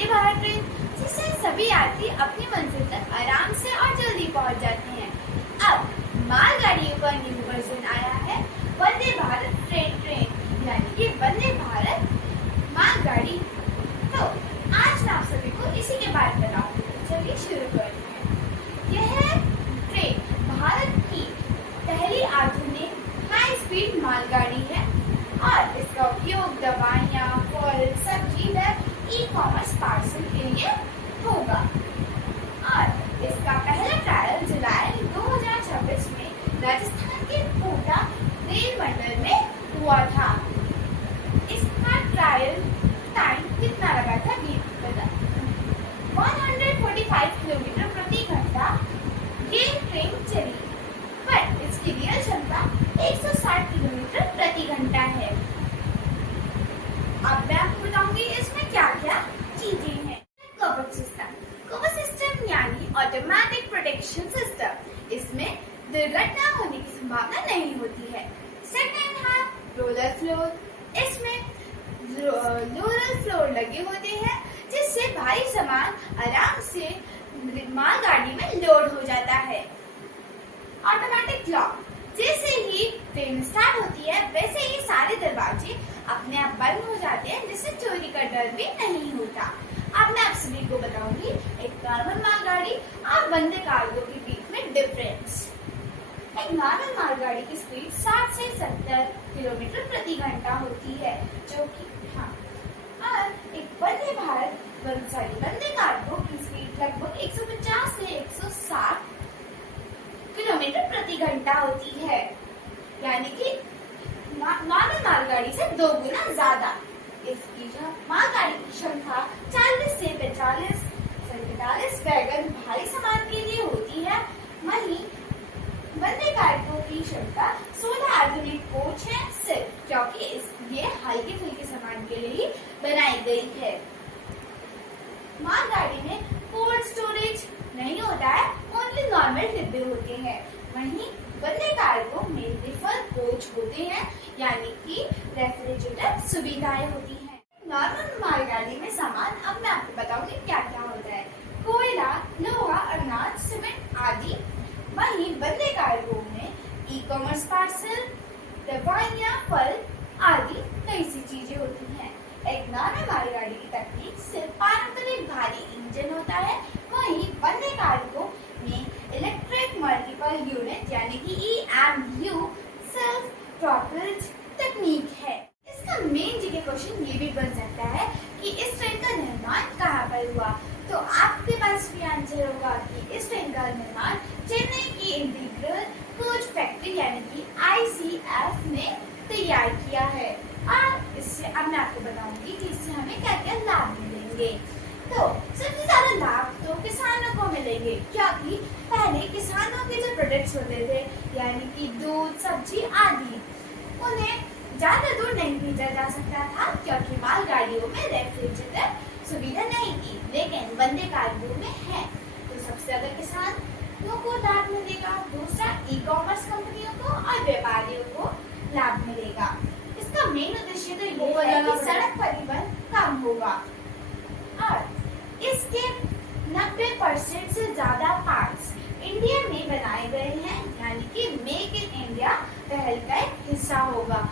Vande Bharat train, जिससे सभी यात्री अपनी मंजिल तक आराम से और जल्दी पहुंच जाते हैं। अब मालगाड़ियों का न्यू वर्जन आया है, वंदे भारत ट्रेन यानी कि वंदे भारत मालगाड़ी। तो आज मैं आप सभी को इसी के बारे में बताऊंगी। चलिए शुरू करते हैं। यह ट्रेन भारत की पहली आधुनिक हाई स्पीड मालगाड़ी है और इसका उपयोग दवाइयाँ, फल, सब्जी व ई-कॉमर्स पार्सल के लिए होगा। और इसका पहला ट्रायल जुलाई 2026 में राजस्थान के कोटा रेल मंडल में हुआ था। इसका ट्रायल टाइम कितना लगा था ये बता 145 किलोमीटर प्रति घंटा ये ट्रेन चली, पर इसकी रियल क्षमता 160 किलोमीटर प्रति घंटा है। अब मैं आपको बताऊंगी इसमें क्या क्या चीजें हैं। कवच सिस्टम यानी ऑटोमेटिक प्रोटेक्शन सिस्टम, इसमें दुर्घटना होने की संभावना नहीं होती है। सेकंड है रोलर फ्लोर, इसमें रोलर फ्लोर लगे होते हैं जिससे भारी सामान आराम से मालगाड़ी में लोड हो जाता है। ऑटोमेटिक लॉक, जैसे ही ट्रेन स्टार्ट होती है वैसे ही सारे दरवाजे अपने आप बंद हो जाते हैं, जिससे चोरी का डर भी नहीं होता। अब मैं आप सभी को बताऊंगी एक नॉर्मल मालगाड़ी और वंदे कार्गो के बीच में डिफरेंस। एक नॉर्मल मालगाड़ी की स्पीड 60 से 70 किलोमीटर प्रति घंटा होती है, जो कि और एक वंदे भारत वंदे कार्गो की स्पीड लगभग 150 से 160 किलोमीटर प्रति घंटा होती है, यानी कि नॉर्मल मालगाड़ी से 2 गुना ज्यादा। इसकी मालगाड़ी की क्षमता 40 से 45 वैगन भारी सामान के लिए होती है। वहीं वंदे कार्गो की क्षमता 16 आधुनिक कोच है, सिर्फ क्योंकि ये हल्के फुल्के सामान के लिए ही बनाई गई है। मालगाड़ी में कोल्ड स्टोरेज नहीं होता है, ओनली नॉर्मल डिब्बे होते हैं। वहीं वंदे कार्गो में रिफर कोच होते हैं, यानी कि रेफ्रिजरेटर सुविधाएं होती हैं। नॉर्मल मालगाड़ी में सामान अब मैं आपको बताऊंगी क्या क्या होता है। कोयला, लोहा, अनाज, सीमेंट आदि। वहीं वंदे कार्गो में ई-कॉमर्स पार्सल, दवाइयाँ, फल आदि कई सी चीजें होती हैं। एक नॉर्मल मालगाड़ी की तकनीक सिर्फ पारंपरिक भारी इंजन होता है, वहीं वंदे कार्गो में इलेक्ट्रिक मल्टीपल यूनिट यानी कि EMU सेल्फ प्रोपेल्ड तकनीक है। इसका मेन जीके क्वेश्चन ये भी बन सकता है कि इस ट्रेन का निर्माण कहाँ पर हुआ, तो आपके पास भी आंसर होगा कि इस ट्रेन का निर्माण चेन्नई की इंटीग्रल कोच फैक्ट्री यानी कि ICF ने तैयार किया है। और इससे अब मैं आपको बताऊंगी कि इससे हमें क्या क्या लाभ मिलेंगे। तो सबसे ज्यादा लाभ तो किसानों को मिलेंगे, क्योंकि पहले किसानों के जो प्रोडक्ट्स होते थे यानी कि दूध, सब्जी आदि, उन्हें ज्यादा दूर नहीं भेजा जा सकता था क्योंकि मालगाड़ियों में रेफ्रिजरेटर सुविधा नहीं थी, लेकिन वंदे कार्गो में है। तो सबसे ज्यादा किसानों को लाभ मिलेगा। दूसरा, ई-कॉमर्स कंपनियों को और व्यापारियों को लाभ मिलेगा। इसका मेन उद्देश्य तो ये है कि सड़क परिवहन कम होगा और इसके 90% से ज्यादा पार्ट्स इंडिया में बनाए गए हैं, यानी कि मेक इन इंडिया पहल का एक हिस्सा होगा।